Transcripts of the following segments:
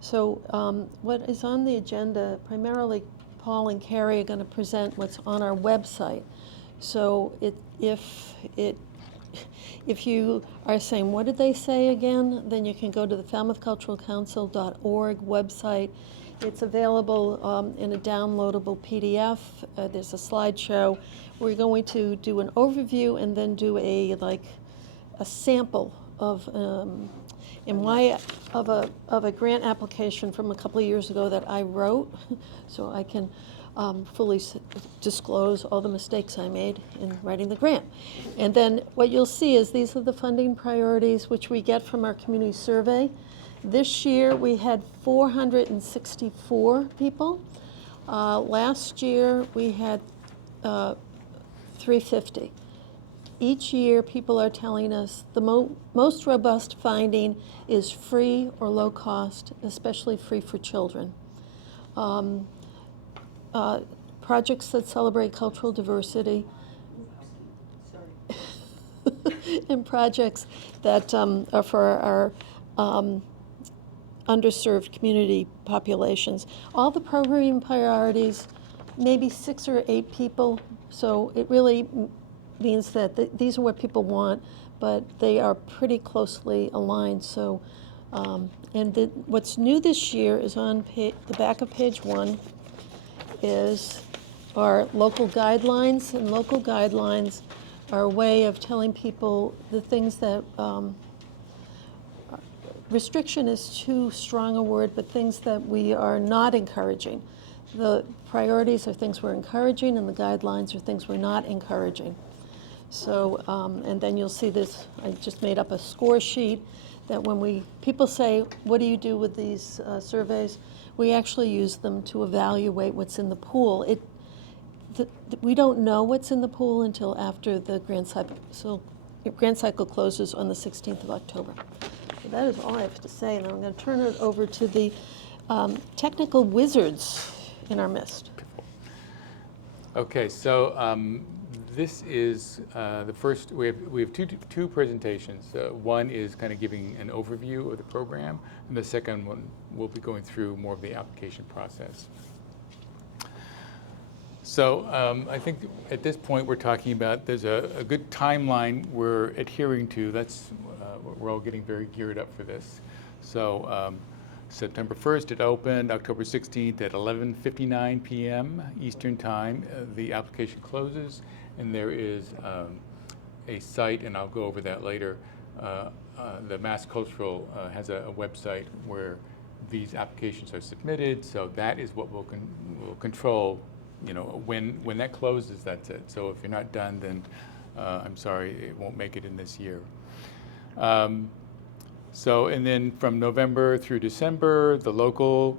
So what is on the agenda, primarily Paul and Carrie are going to present what's on our website. So if you are saying, what did they say again, then you can go to the falmouthculturalcouncil.org website. It's available in a downloadable PDF. There's a slideshow. We're going to do an overview and then do a sample of of a grant application from a couple of years ago that I wrote, so I can fully disclose all the mistakes I made in writing the grant. And then what you'll see is these are the funding priorities which we get from our community survey. This year we had 464 people. Last year we had 350. Each year people are telling us the most robust finding is free or low cost, especially free for children. Projects that celebrate cultural diversity and projects that are for our underserved community populations. All the programming priorities, maybe 6 or 8 people, so it really means that these are what people want, but they are pretty closely aligned. So, what's new this year is on the back of page 1 is our local guidelines, and local guidelines are a way of telling people the things that restriction is too strong a word, but things that we are not encouraging. The priorities are things we're encouraging, and the guidelines are things we're not encouraging. So, and then you'll see this, I just made up a score sheet that when people say, what do you do with these surveys? We actually use them to evaluate what's in the pool. We don't know what's in the pool until after the grant cycle. So grant cycle closes on the 16th of October. So that is all I have to say, and I'm going to turn it over to the technical wizards in our midst. Okay, so this is the first. We have two presentations. One is kind of giving an overview of the program, and the second one will be going through more of the application process. So I think at this point we're talking about there's a good timeline we're adhering to. That's we're all getting very geared up for this. So September 1st it opened. October 16th at 11:59 p.m. Eastern Time, the application closes, and there is a site, and I'll go over that later. The Mass Cultural has a website where these applications are submitted. So that is what will control. You know, when that closes, that's it. So if you're not done, then I'm sorry, it won't make it in this year. So, and then from November through December, the local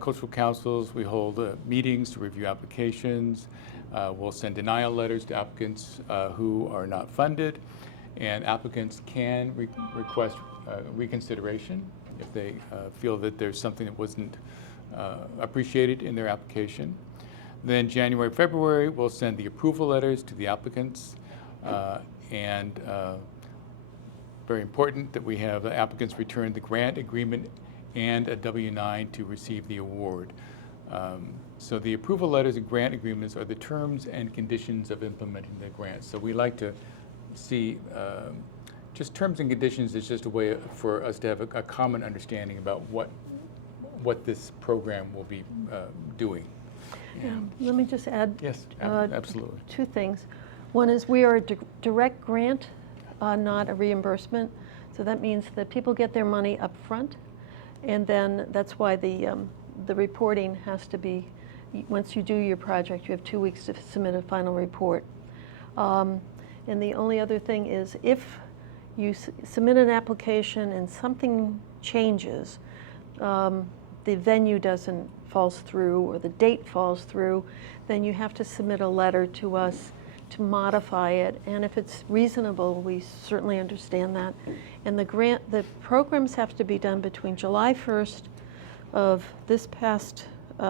cultural councils, we hold meetings to review applications. We'll send denial letters to applicants who are not funded, and applicants can request reconsideration if they feel that there's something that wasn't appreciated in their application. Then January, February, we'll send the approval letters to the applicants, and very important that we have the applicants return the grant agreement and a W-9 to receive the award. So the approval letters and grant agreements are the terms and conditions of implementing the grant. So we like to see just terms and conditions is just a way for us to have a common understanding about what this program will be doing. Let me just add yes, absolutely. 2 things. One is we are a direct grant, not a reimbursement. So that means that people get their money up front, and then that's why the reporting has to be, once you do your project, you have 2 weeks to submit a final report. And the only other thing is if you submit an application and something changes, the venue falls through or the date falls through, then you have to submit a letter to us to modify it. And if it's reasonable, we certainly understand that. And the programs have to be done between July 1st of this past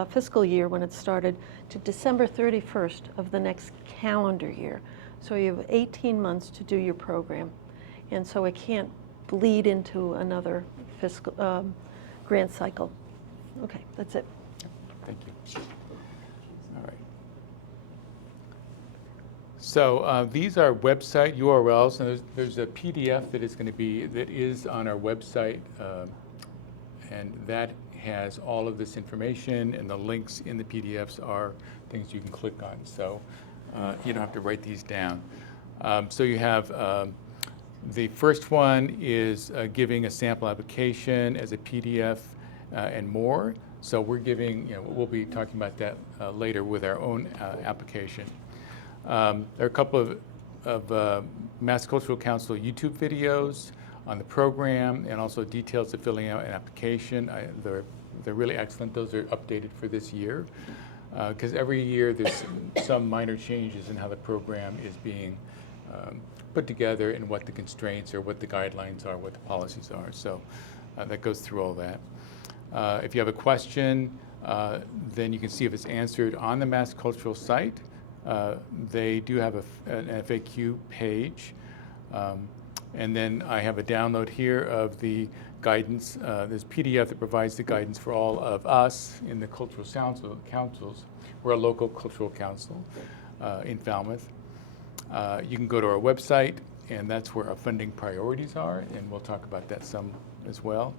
fiscal year when it started to December 31st of the next calendar year. So you have 18 months to do your program. And so it can't bleed into another fiscal grant cycle. Okay, that's it. Thank you. All right. So these are website URLs, and there's a PDF that is on our website, and that has all of this information, and the links in the PDFs are things you can click on. So you don't have to write these down. So you have the first one is giving a sample application as a PDF and more. So we're giving, we'll be talking about that later with our own application. There are a couple of Mass Cultural Council YouTube videos on the program, and also details of filling out an application. They're really excellent. Those are updated for this year, because every year there's some minor changes in how the program is being put together, and what the constraints or what the guidelines are, what the policies are. So that goes through all that. If you have a question, then you can see if it's answered on the Mass Cultural site. They do have an FAQ page. And then I have a download here of the guidance. There's PDF that provides the guidance for all of us in the cultural councils. We're a local cultural council in Falmouth. You can go to our website, and that's where our funding priorities are, and we'll talk about that some as well.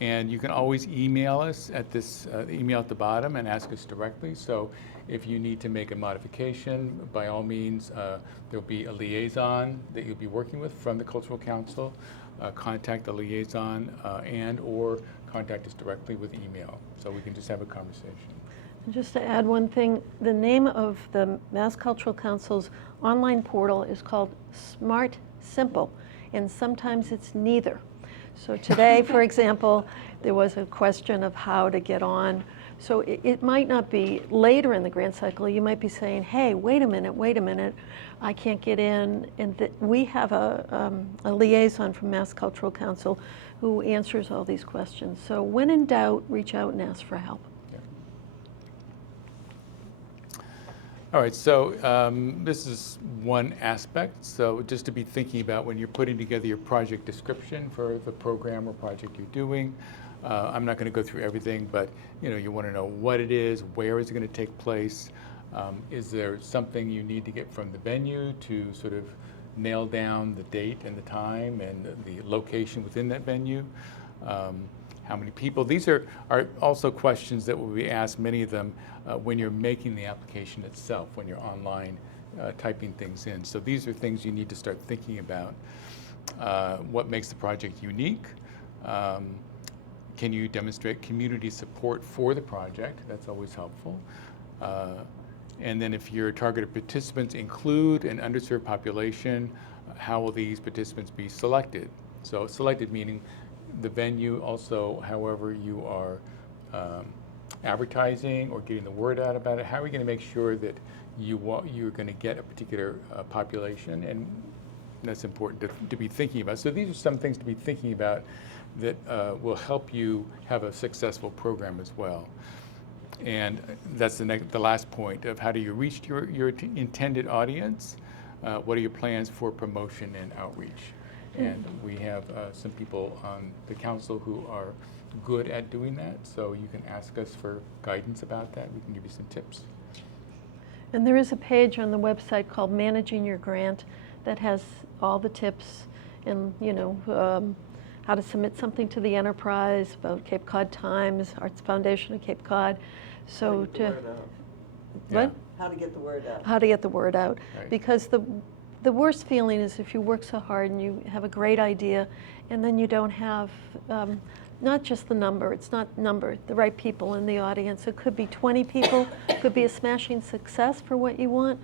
And you can always email us at this email at the bottom and ask us directly. So if you need to make a modification, by all means, there'll be a liaison that you'll be working with from the Cultural Council. Contact the liaison and/or contact us directly with email, so we can just have a conversation. And just to add one thing, the name of the Mass Cultural Council's online portal is called Smart Simple, and sometimes it's neither. So today, for example, there was a question of how to get on. So it might not be later in the grant cycle. You might be saying, hey, wait a minute, I can't get in. And we have a liaison from Mass Cultural Council who answers all these questions. So when in doubt, reach out and ask for help. All right, so this is one aspect. So just to be thinking about when you're putting together your project description for the program or project you're doing. I'm not going to go through everything, but you want to know what it is, where is it going to take place. Is there something you need to get from the venue to sort of nail down the date and the time and the location within that venue? How many people? These are also questions that will be asked, many of them, when you're making the application itself, when you're online typing things in. So these are things you need to start thinking about. What makes the project unique? Can you demonstrate community support for the project? That's always helpful. And then if your targeted participants include an underserved population, how will these participants be selected? So selected meaning the venue, also however you are advertising or getting the word out about it. How are you going to make sure that you're going to get a particular population? And that's important to be thinking about. So these are some things to be thinking about that will help you have a successful program as well. And that's the last point of how do you reach your intended audience? What are your plans for promotion and outreach? And we have some people on the council who are good at doing that, so you can ask us for guidance about that. We can give you some tips. And there is a page on the website called Managing Your Grant that has all the tips and, how to submit something to the enterprise, about Cape Cod Times, Arts Foundation of Cape Cod. So what? How to get the word out. How to get the word out. Right. Because the worst feeling is if you work so hard and you have a great idea and then you don't have not just the number, it's not number, the right people in the audience. It could be 20 people, could be a smashing success for what you want.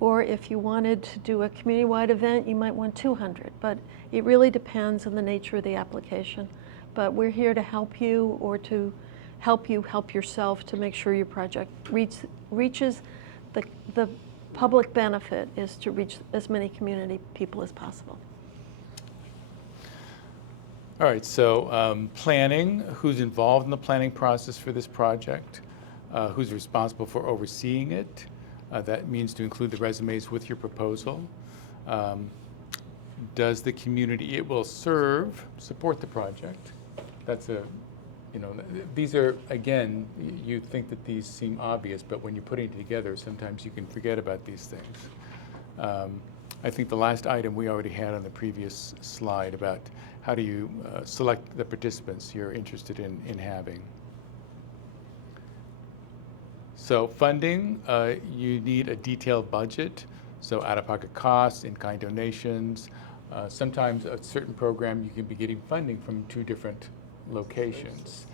Or if you wanted to do a community-wide event, you might want 200. But it really depends on the nature of the application. But we're here to help you, or to help you help yourself to make sure your project reaches the public benefit is to reach as many community people as possible. All right, so planning, who's involved in the planning process for this project, who's responsible for overseeing it. That means to include the resumes with your proposal. Does the community it will serve support the project? That's a you know, these are, again, you think that these seem obvious, but when you're putting it together, sometimes you can forget about these things. I think the last item we already had on the previous slide about how do you select the participants you're interested in having. So funding, you need a detailed budget, so out-of-pocket costs, in-kind donations. Sometimes a certain program you can be getting funding from 2 different locations.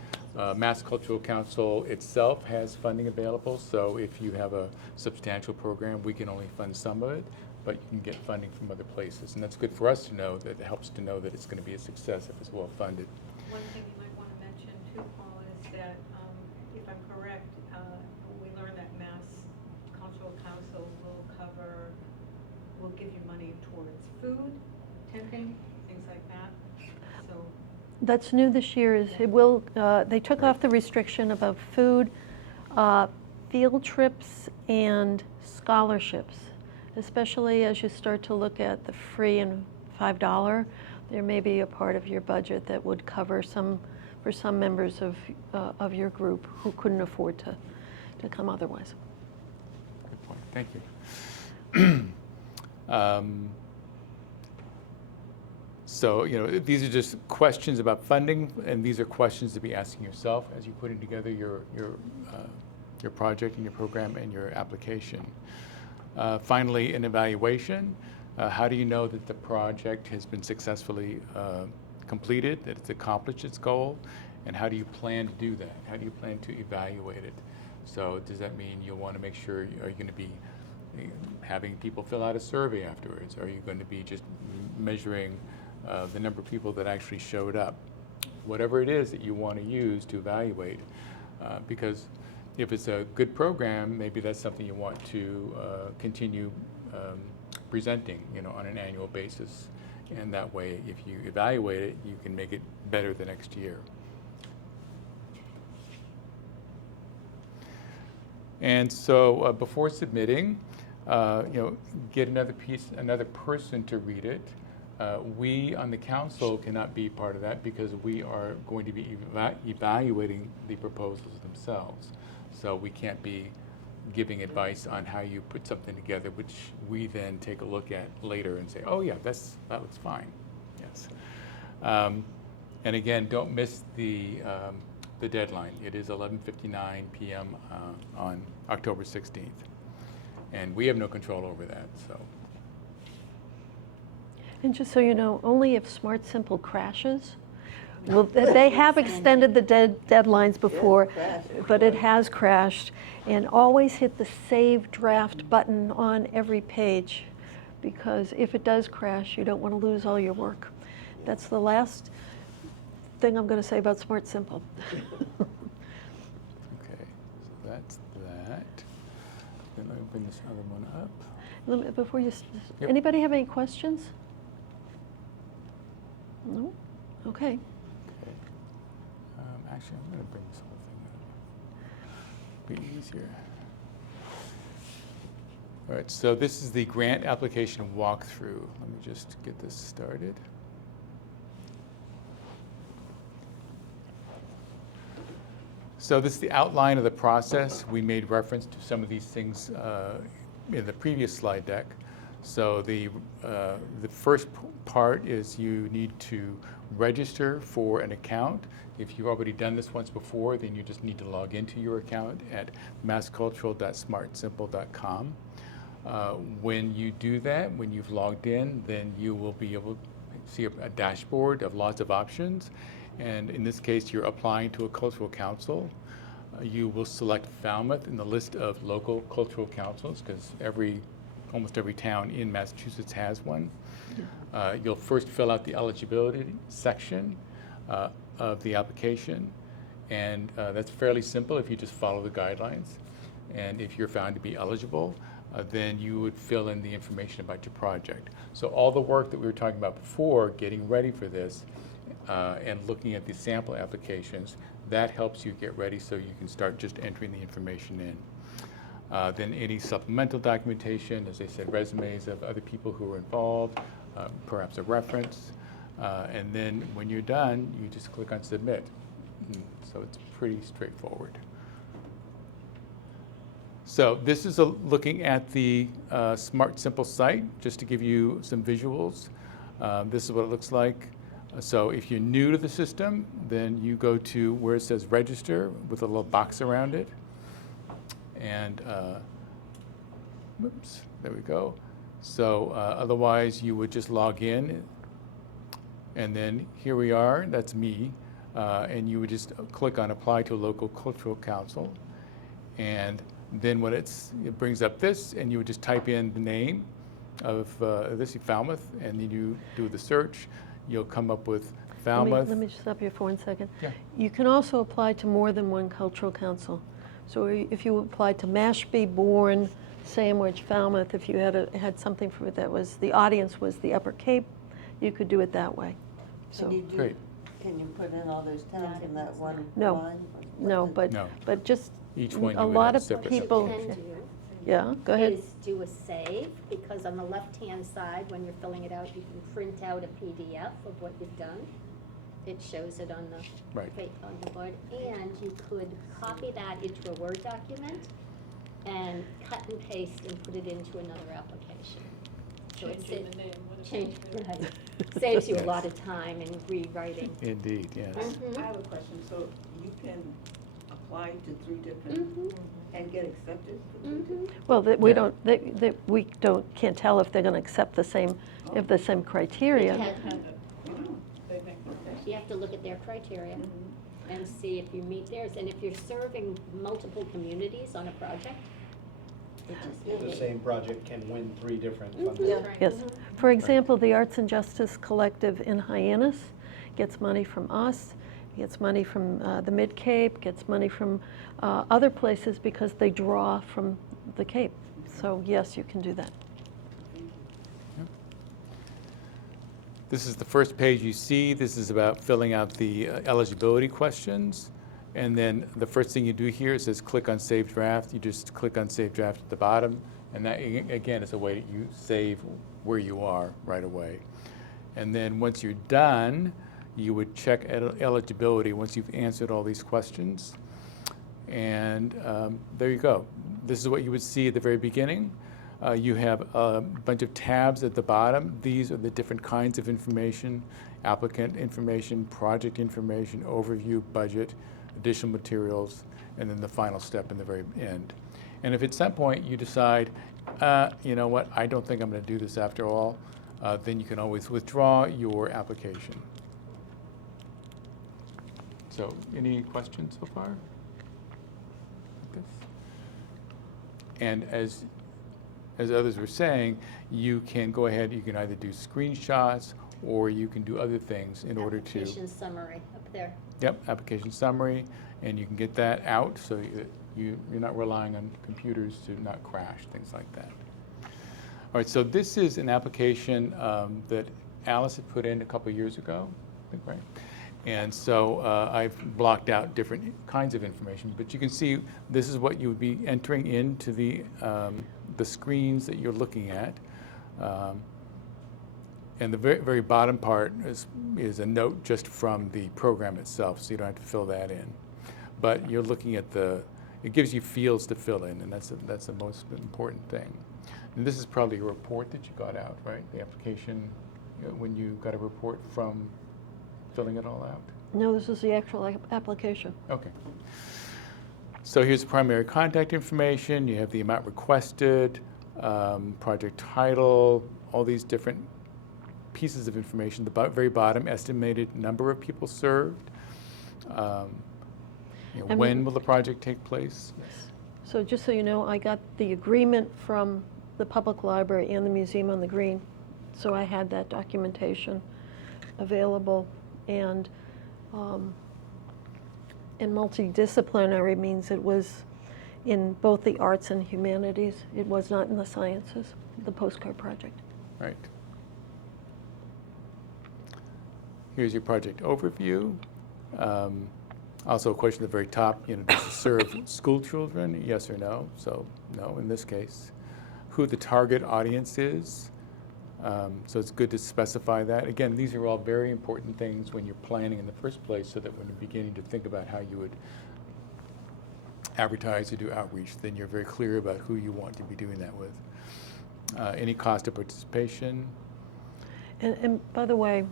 Mass Cultural Council itself has funding available, so if you have a substantial program, we can only fund some of it, but you can get funding from other places. And that's good for us to know, that it helps to know that it's going to be a success if it's well funded. One thing you might want to mention too, Paul, is that, if I'm correct, we learned that Mass Cultural Council will give you money towards food, tenting, things like that, so. That's new this year. Is it will they took off the restriction about food, field trips, and scholarships, especially as you start to look at the free and $5. There may be a part of your budget that would cover for some members of your group who couldn't afford to come otherwise. Good point. Thank you. So, you know, these are just questions about funding, and these are questions to be asking yourself as you're putting together your project and your program and your application. Finally, an evaluation. How do you know that the project has been successfully completed, that it's accomplished its goal, and how do you plan to do that? How do you plan to evaluate it? So does that mean you'll want to make sure, are you going to be having people fill out a survey afterwards? Are you going to be just measuring the number of people that actually showed up? Whatever it is that you want to use to evaluate, because if it's a good program, maybe that's something you want to continue presenting, you know, on an annual basis. And that way, if you evaluate it, you can make it better the next year. And so before submitting, you know, get another person to read it. We on the council cannot be part of that because we are going to be evaluating the proposals themselves. So we can't be giving advice on how you put something together, which we then take a look at later and say, oh yeah, that looks fine. Yes. And again, don't miss the deadline. It is 11:59 p.m. On October 16th. And we have no control over that, so. And just so you know, only if Smart Simple crashes. Well, they have extended the deadlines before, but it has crashed. And always hit the Save Draft button on every page, because if it does crash, you don't want to lose all your work. That's the last thing I'm going to say about Smart Simple. Okay, so that's that. Then let me bring this other one up. Before you, Yep. Anybody have any questions? No? Okay. Okay. Actually, I'm going to bring this whole thing up. Be easier. All right, so this is the grant application walkthrough. Let me just get this started. So this is the outline of the process. We made reference to some of these things in the previous slide deck. So the first part is you need to register for an account. If you've already done this once before, then you just need to log into your account at masscultural.smartsimple.com. When you do that, when you've logged in, then you will be able to see a dashboard of lots of options. And in this case, you're applying to a cultural council. You will select Falmouth in the list of local cultural councils, because almost every town in Massachusetts has one. You'll first fill out the eligibility section of the application, and that's fairly simple if you just follow the guidelines. And if you're found to be eligible, then you would fill in the information about your project. So all the work that we were talking about before, getting ready for this, and looking at the sample applications, that helps you get ready so you can start just entering the information in. Then any supplemental documentation, as I said, resumes of other people who were involved, perhaps a reference. And then when you're done, you just click on submit. So it's pretty straightforward. So this is looking at the Smart Simple site, just to give you some visuals. This is what it looks like. So if you're new to the system, then you go to where it says register with a little box around it. And whoops, there we go. So otherwise you would just log in, and then here we are, that's me. And you would just click on apply to a local cultural council. And then when it brings up this, and you would just type in the name of this, Falmouth, and then you do the search. You'll come up with Falmouth. Let me just stop you for 1 second. Yeah. You can also apply to more than one cultural council. So if you applied to Mashpee, Bourne, Sandwich, Falmouth, if you had something for it that was, the audience was the Upper Cape, you could do it that way. So Great. Can you put in all those towns in that one No. line? no, No. but just Each one a you would lot have of separate. people. What you can do Yeah, go ahead. is do a save, because on the left-hand side, when you're filling it out, you can print out a PDF of what you've done. It shows it on the, Right. on the board, and you could copy that into a Word document and cut and paste and put it into another application. So it Changing the name. what if change, it's- right. Saves you a Yes. lot of time in rewriting. Indeed, yes. Mhm. I have a question, so you can apply to 3 different Mhm. and get accepted? for 3 Mhm. different? Well, we Yeah. don't, we can't tell if they're going to accept the same, if the same criteria. It Had can. it. They make You have to look at their criteria and see if you meet theirs, and if you're serving multiple communities on a project, it just The may. same project can win 3 different Mhm. funding. Right. Yes. For example, the Arts and Justice Collective in Hyannis gets money from us, gets money from the Mid-Cape, gets money from other places because they draw from the Cape. So yes, you can do that. This is the first page you see. This is about filling out the eligibility questions. And then the first thing you do here, it says click on Save Draft. You just click on Save Draft at the bottom. And that, again, is a way that you save where you are right away. And then once you're done, you would check eligibility once you've answered all these questions. And there you go. This is what you would see at the very beginning. You have a bunch of tabs at the bottom. These are the different kinds of information: applicant information, project information, overview, budget, additional materials, and then the final step in the very end. And if at some point you decide, you know what, I don't think I'm going to do this after all, then you can always withdraw your application. So, any questions so far? And as others were saying, you can go ahead, you can either do screenshots or you can do other things in order to. Application summary up there. Yep, application summary, and you can get that out so you're not relying on computers to not crash, things like that. All right, so this is an application that Alice had put in a couple years ago, I think, right? And so I've blocked out different kinds of information, but you can see this is what you would be entering into the screens that you're looking at. And the very, very bottom part is a note just from the program itself, so you don't have to fill that in. But you're looking at it gives you fields to fill in, and that's the most important thing. And this is probably a report that you got out, right? The application, when you got a report from filling it all out? No, this is the actual application. Okay. So here's primary contact information. You have the amount requested, project title, all these different pieces of information. The very bottom, estimated number of people served. When will the project take place? Yes. So just so you know, I got the agreement from the public library and the Museum on the Green. So I had that documentation available. And multidisciplinary means it was in both the arts and humanities. It was not in the sciences, the postcard project. Right. Here's your project overview. Also a question at the very top, does it serve school children? Yes or no? So no in this case. Who the target audience is. So it's good to specify that. Again, these are all very important things when you're planning in the first place, so that when you're beginning to think about how you would advertise or do outreach, then you're very clear about who you want to be doing that with. Any cost of participation? And by the way,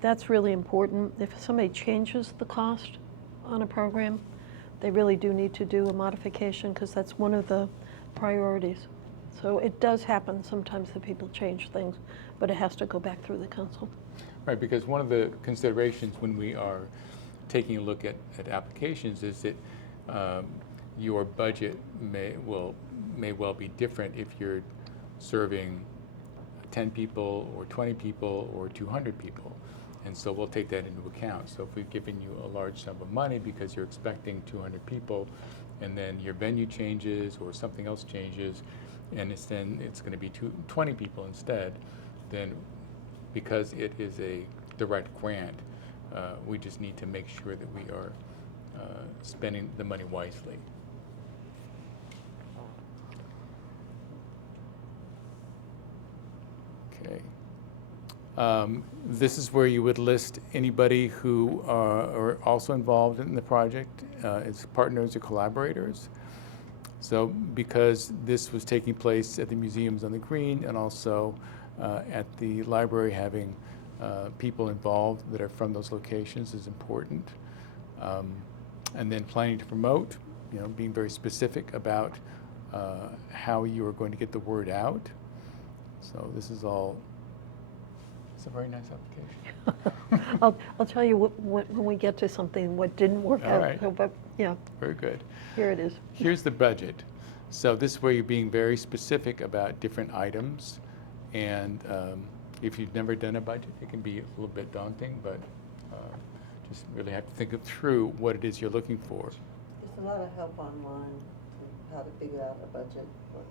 that's really important. If somebody changes the cost on a program, they really do need to do a modification, because that's one of the priorities. So it does happen sometimes that people change things, but it has to go back through the council. Right, because one of the considerations when we are taking a look at applications is that your budget may well be different if you're serving 10 people or 20 people or 200 people. And so we'll take that into account. So if we've given you a large sum of money because you're expecting 200 people, and then your venue changes or something else changes, and it's going to be 20 people instead, then because it is a direct grant, we just need to make sure that we are spending the money wisely. Okay. This is where you would list anybody who are also involved in the project as partners or collaborators. So because this was taking place at the museums on the green, and also at the library, having people involved that are from those locations is important. And then planning to promote, being very specific about how you are going to get the word out. So this is all, it's a very nice application. I'll tell you when we get to something what didn't work All out. right. So, but yeah, Very good. here it is. Here's the budget. So this is where you're being very specific about different items. And if you've never done a budget, it can be a little bit daunting, but just really have to think it through what it is you're looking for. There's a lot of help online to how to figure out a budget, what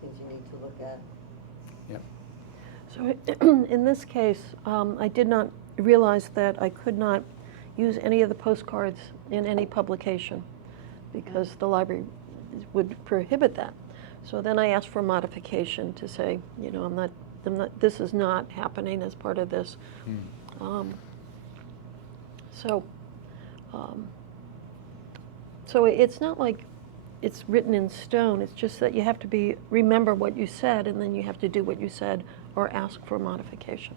things you need to look at. Yep. So in this case, I did not realize that I could not use any of the postcards in any publication because the library would prohibit that. So then I asked for modification to say, this is not happening as part of this. So it's not like it's written in stone. It's just that you have to remember what you said, and then you have to do what you said or ask for modification.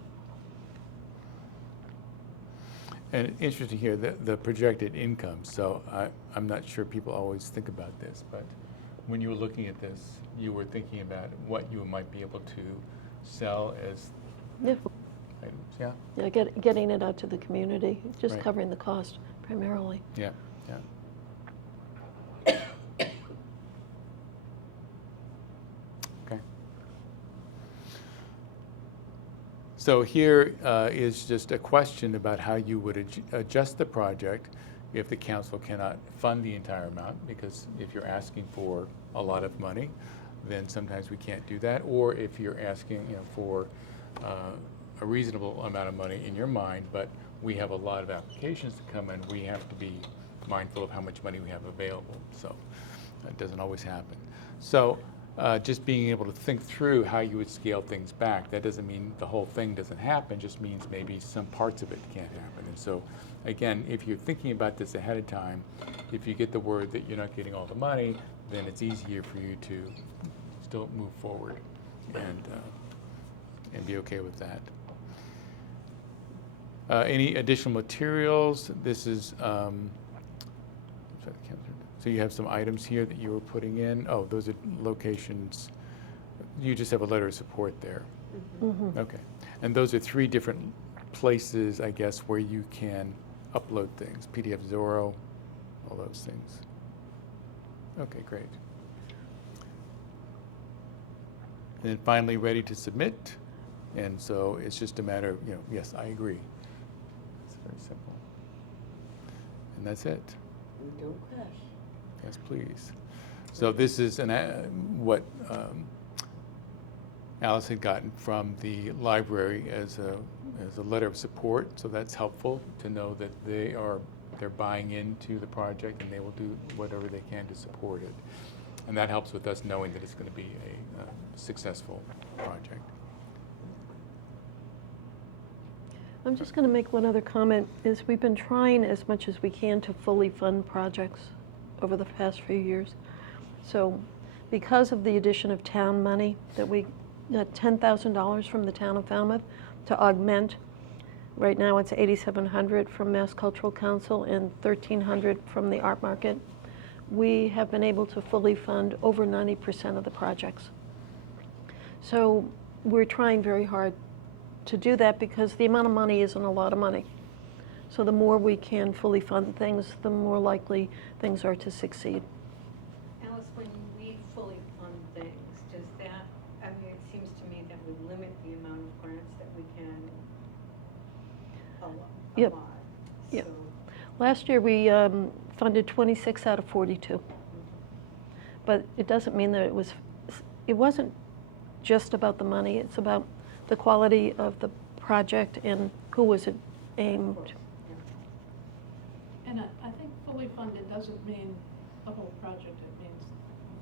And interesting here, the projected income. So I'm not sure people always think about this, but when you were looking at this, you were thinking about what you might be able to sell as Yeah, items, yeah? yeah, getting it out to the community, just Right. covering the cost primarily. Yeah, yeah. Okay. So here is just a question about how you would adjust the project if the council cannot fund the entire amount, because if you're asking for a lot of money, then sometimes we can't do that. Or if you're asking for a reasonable amount of money in your mind, but we have a lot of applications to come in, we have to be mindful of how much money we have available. So that doesn't always happen. So just being able to think through how you would scale things back, that doesn't mean the whole thing doesn't happen, just means maybe some parts of it can't happen. And so again, if you're thinking about this ahead of time, if you get the word that you're not getting all the money, then it's easier for you to still move forward and be okay with that. Any additional materials? This is, so you have some items here that you were putting in. Oh, those are locations. You just have a letter of support there. Mm-hmm. Okay. And those are 3 different places, I guess, where you can upload things. PDF Zorro, all those things. Okay, great. And then finally, ready to submit. And so it's just a matter of, yes, I agree. It's very simple. And that's it. And don't crash. Yes, please. So this is what Alice had gotten from the library as a letter of support. So that's helpful to know that they're buying into the project and they will do whatever they can to support it. And that helps with us knowing that it's going to be a successful project. I'm just going to make one other comment, is we've been trying as much as we can to fully fund projects over the past few years. So because of the addition of town money, that we got $10,000 from the town of Falmouth to augment. Right now it's $8,700 from Mass Cultural Council and $1,300 from the art market. We have been able to fully fund over 90% of the projects. So we're trying very hard to do that because the amount of money isn't a lot of money. So the more we can fully fund things, the more likely things are to succeed. Alice, when we fully fund things, does that, I mean, it seems to me that would limit the amount of grants that we can Yep. allot. Yep. So, Last year we funded 26 out of 42. But it doesn't mean that it wasn't just about the money, it's about the quality of the project and who was it aimed. And I think fully funded doesn't mean the whole project, it means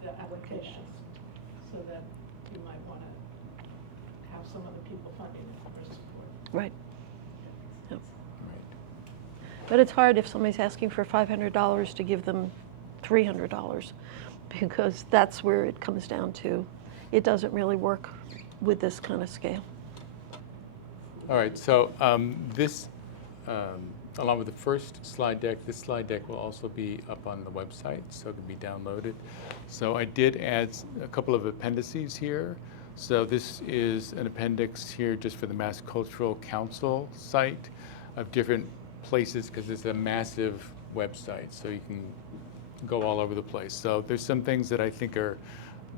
the application. So that you might want to have some other people funding it for support. Right. Yep. Right. But it's hard if somebody's asking for $500 to give them $300, because that's where it comes down to. It doesn't really work with this kind of scale. All right, so this, along with the first slide deck, this slide deck will also be up on the website, so it can be downloaded. So I did add a couple of appendices here. So this is an appendix here just for the Mass Cultural Council site of different places, because it's a massive website, so you can go all over the place. So there's some things that I think are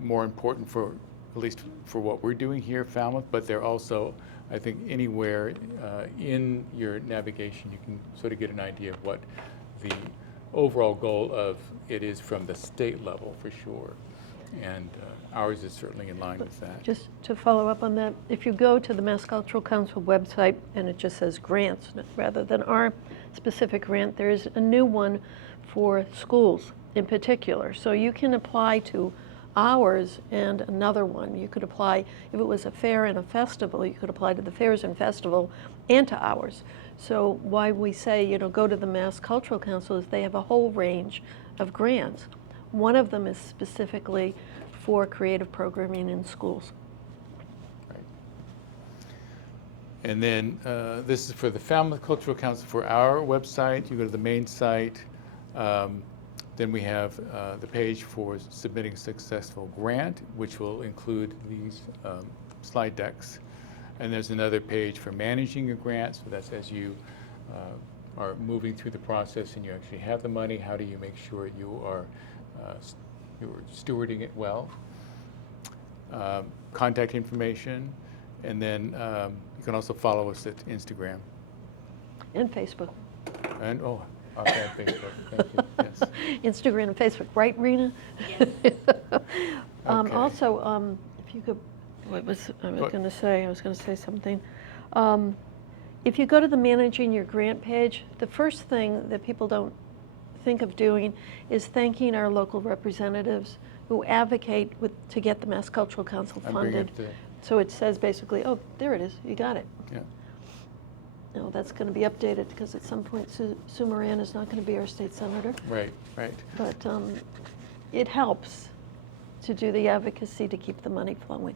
more important for, at least for what we're doing here at Falmouth, but they're also, I think, anywhere in your navigation you can sort of get an idea of what the overall goal of it is from the state level, for sure. And ours is certainly in line with that. Just to follow up on that, if you go to the Mass Cultural Council website and it just says grants rather than our specific grant, there is a new one for schools in particular. So you can apply to ours and another one. You could apply, if it was a fair and a festival, you could apply to the fairs and festival and to ours. So why we say, you know, go to the Mass Cultural Council is they have a whole range of grants. One of them is specifically for creative programming in schools. Right. And then this is for the Falmouth Cultural Council for our website. You go to the main site. Then we have the page for submitting a successful grant, which will include these slide decks. And there's another page for managing your grant. So that's as you are moving through the process and you actually have the money, how do you make sure you're stewarding it well? Contact information. And then you can also follow us at Instagram. And Facebook. And, okay, Facebook, thank you, yes. Instagram and Facebook, right, Rena? Yes. Okay. Also, if you could, what was I was going to say? I was going to say something. If you go to the Managing Your Grant page, the first thing that people don't think of doing is thanking our local representatives who advocate to get the Mass Cultural Council I'm bringing funded. up So it says basically, oh, there it is, you got it. Yeah. No, that's going to be updated because at some point Sue Moran is not going to be our state senator. Right, right. But it helps to do the advocacy to keep the money flowing.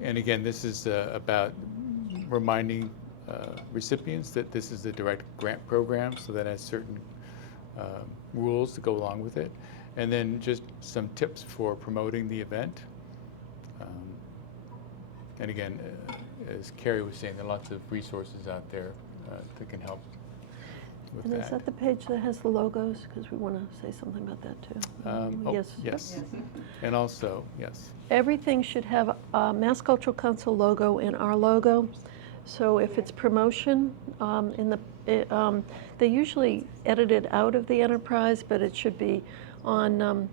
And again, this is about reminding recipients that this is a direct grant program, so that has certain rules to go along with it. And then just some tips for promoting the event. And again, as Carrie was saying, there are lots of resources out there that can help with And that. is that the page that has the logos? Because we want to say something about that too. Yes. Yes. And also, yes. Everything should have a Mass Cultural Council logo and our logo. So if it's promotion, they usually edit it out of the enterprise, but it should be on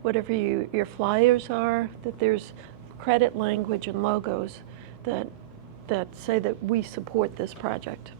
whatever your flyers are, that there's credit language and logos that say that we support this project.